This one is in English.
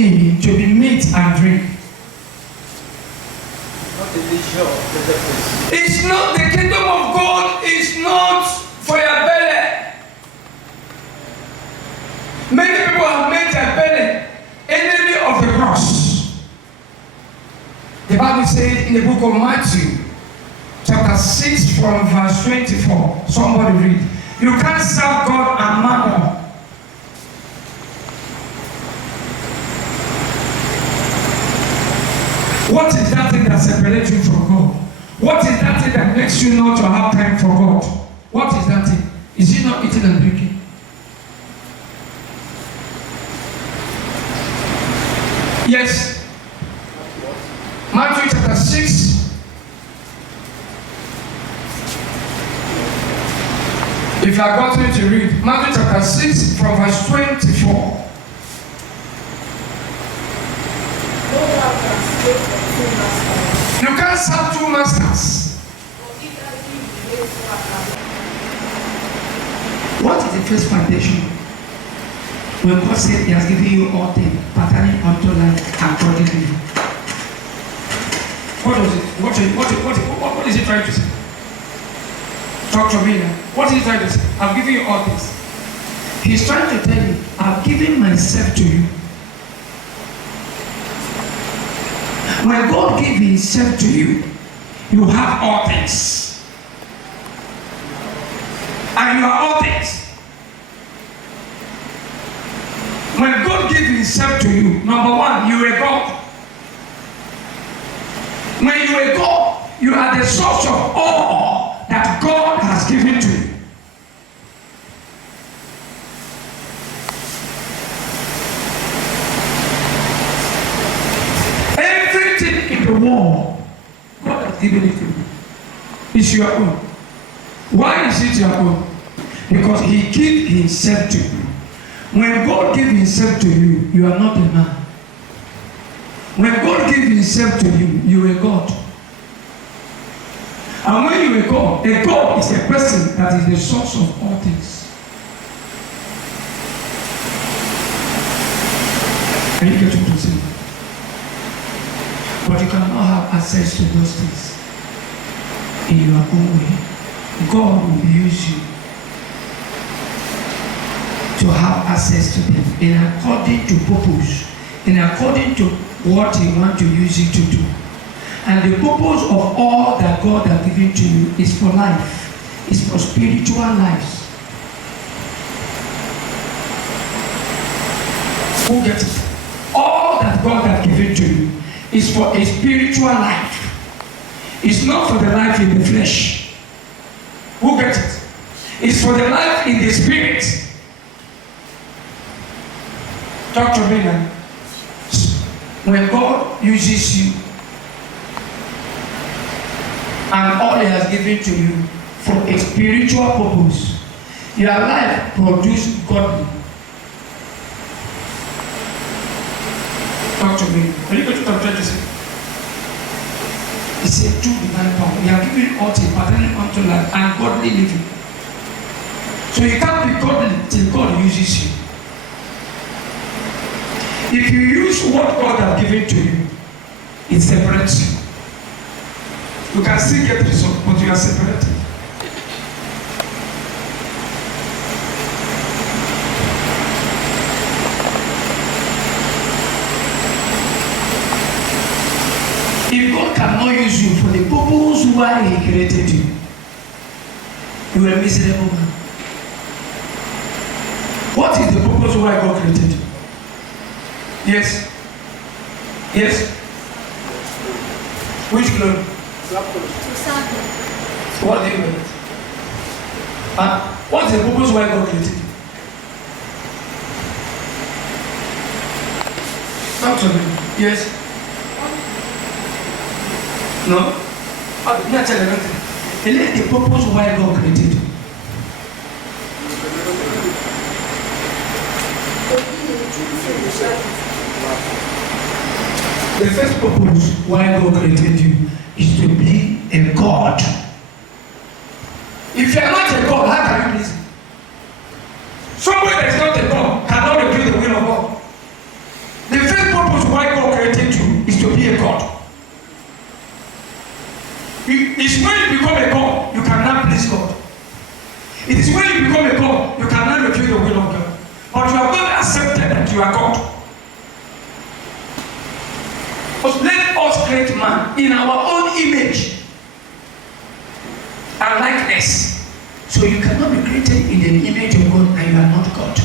me to be meat and drink. It's not, the kingdom of God is not for your belly. Many people have made their belly enemy of the cross. The Bible says in the book of Matthew, chapter 6 from verse 24. Somebody read. You can't serve God and mammon. What is that thing that separates you from God? What is that thing that makes you not to have time for God? What is that thing? Is it not eating and drinking? Yes. Matthew chapter 6. If you are going to read Matthew chapter 6 from verse 24. You can't serve two masters. What is the first foundation? When God said He has given you all things pertaining unto life and godliness. What is it? What is He trying to say? Talk to me now. What is He trying to say? I've given you all things. He's trying to tell you, I've given myself to you. When God gives Himself to you, you have all things. And you are all things. When God gives Himself to you, number one, you are God. When you are God, you are the source of all that God has given to you. The world, God has given it to you. It's your own. Why is it your own? Because He gives Himself to you. When God gives Himself to you, you are not a man. When God gives Himself to you, you are God. And when you are God, a God is a person that is the source of all things. Are you getting to see? But you cannot have access to those things in your own way. God will use you to have access to them in according to purpose, in according to what He wants to use you to do. And the purpose of all that God has given to you is for life, is for spiritual lives. Who gets it? All that God has given to you is for a spiritual life. It's not for the life in the flesh. Who gets it? It's for the life in the spirit. Talk to me now. When God uses you and all He has given to you for a spiritual purpose, your life produces godly. Talk to me. Are you going to try to say? It's a true divine power. We are giving all things pertaining unto life and godly living. So you can't be godly till God uses you. If you use what God has given to you, it separates you. You can still get results, but you are separated. If God cannot use you for the purpose why He created you, you are a miserable man. What is the purpose why God created you? Yes. Yes. Which glory? What do you mean? What's the purpose why God created you? Talk to me. Yes. No? Not tell anything. The purpose why God created you. The first purpose why God created you is to be a God. If you are not a God, how can you please Him? Somebody that is not a God cannot repeat the will of God. The first to be a God. It's when you become a God, you cannot please God. It is when you become a God, you cannot refuse the will of God. But you have not accepted that you are God. But let us create man in our own image and likeness. So you cannot be created in the image of God and you are not God.